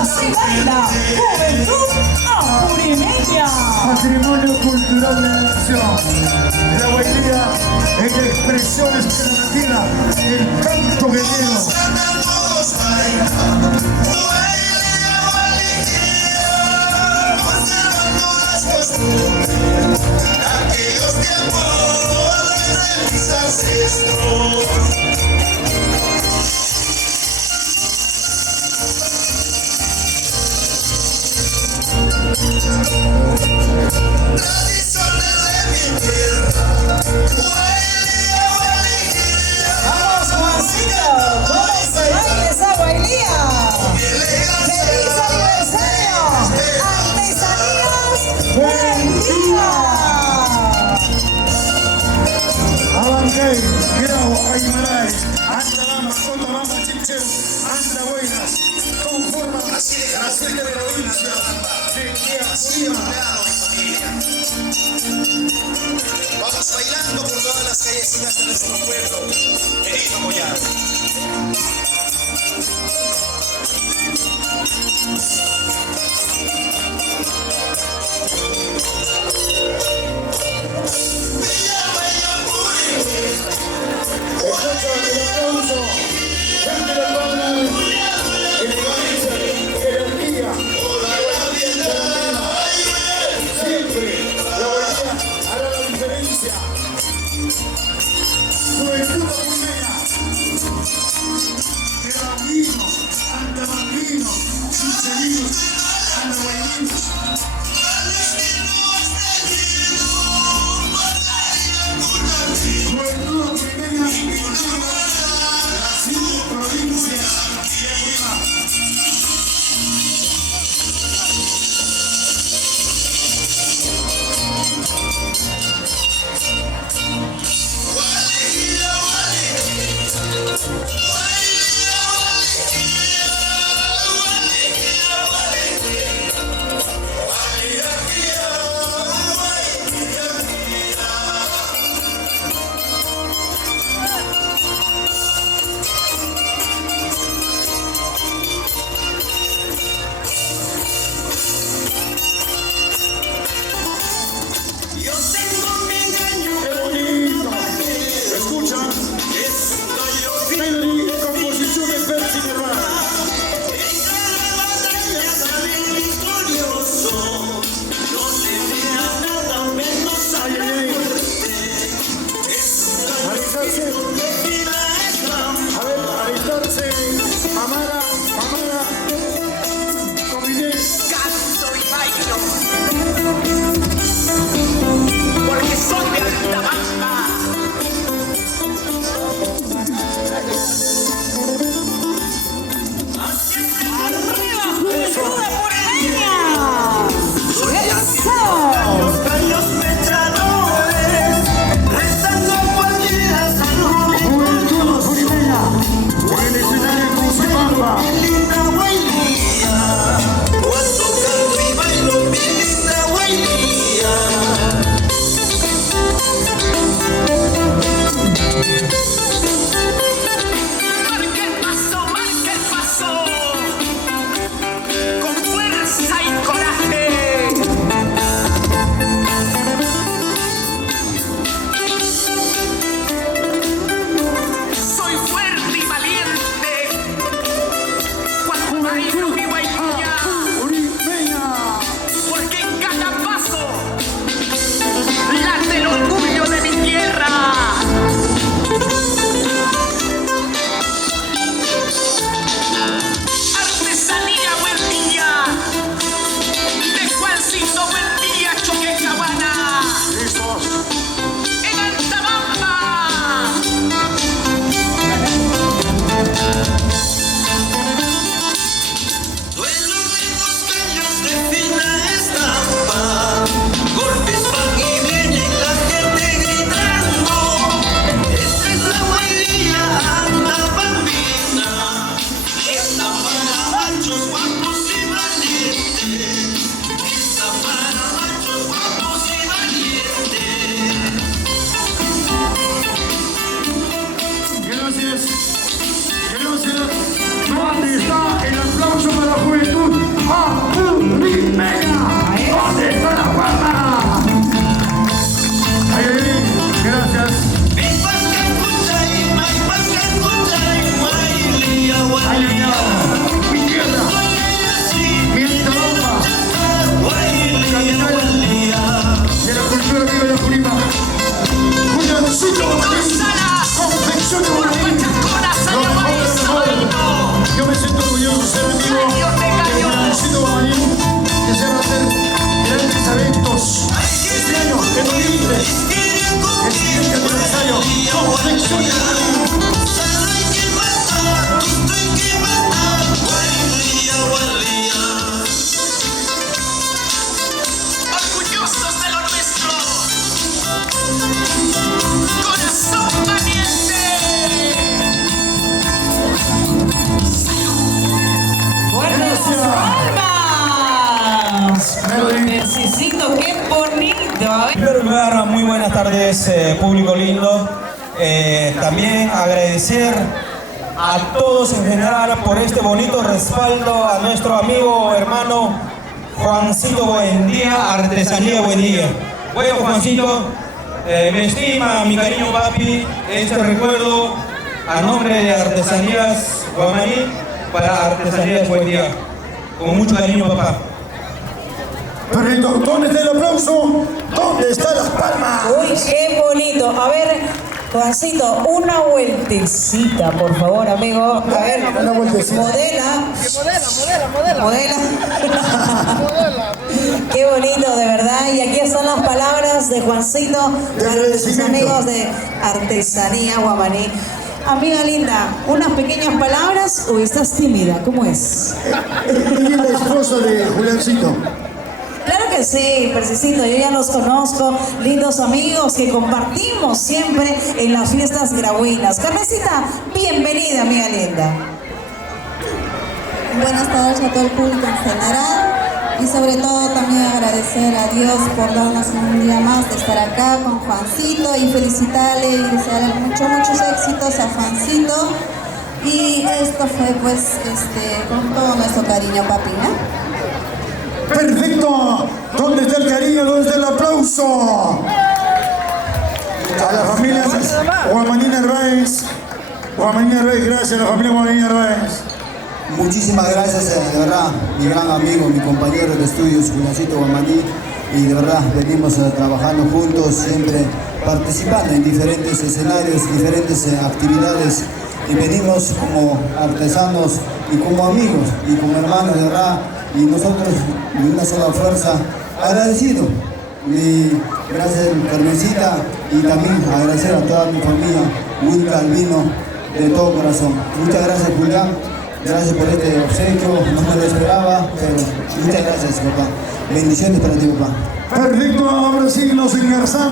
Así baila Juventud Apurimeña. Patrimonio cultural de la nación. La Guairía es la expresión alternativa del canto guerrero. Aquellos tiempos de mis ancestros. Tradiciones de mi tierra. Vamos, Juancito, ¿cómo se baila esa bailía? ¡Feliz aniversario! ¡Artesanías Guairía! Abancay, Grau, Aymaray, Anda Lama, Coto Lama, Chiche, Anda Buenas, conforman la sede de la provincia de Guía. Te va a ver. En primer lugar, muy buenas tardes, público lindo. También agradecer a todos en general por este bonito respaldo a nuestro amigo, hermano Juancito Buendía, Artesanía Buendía. Bueno, Juancito, me estima, mi cariño papi, este recuerdo a nombre de Artesanías Guamaní para Artesanías Buendía. Con mucho cariño, papá. Perfecto. ¿Dónde está el aplauso? ¿Dónde están las palmas? Uy, qué bonito. A ver, Juancito, una vueltecita, por favor, amigo. A ver, Una vueltecita. modela. Modela. Qué bonito, de verdad. Y aquí están las palabras de Juancito para nuestros amigos de Artesanía Guamaní. Amiga linda, unas pequeñas palabras o estás tímida, ¿cómo es? Ella es la esposa de Juliancito. Claro que sí, Percicito, yo ya los conozco, lindos amigos que compartimos siempre en las fiestas grauinas. Carmesita, bienvenida, amiga linda. Buenas tardes a todo el público en general y sobre todo también agradecer a Dios por darnos un día más de estar acá con Juancito y felicitarle y desearle muchos éxitos a Juancito. Y esto fue pues con todo nuestro cariño, papi, ¿no? Perfecto. ¿Dónde está el cariño? ¿Dónde está el aplauso? A la familia Guamaní Narváez. Guamaní Narváez, gracias a la familia Guamaní Narváez. Muchísimas gracias, de verdad, mi gran amigo, mi compañero de estudios, Juliancito Guamaní, y de verdad venimos trabajando juntos, siempre participando en diferentes escenarios, diferentes actividades, y venimos como artesanos y como amigos y como hermanos, de verdad, y nosotros de una sola fuerza, agradecido. Y gracias Carmencita y también agradecer a toda mi familia, Wilca Albino, de todo corazón. Muchas gracias, Julián. Gracias por este obsequio, no me lo esperaba, pero muchas gracias, papá. Bendiciones para ti, papá. Perfecto, ahora sí nos engarzamos.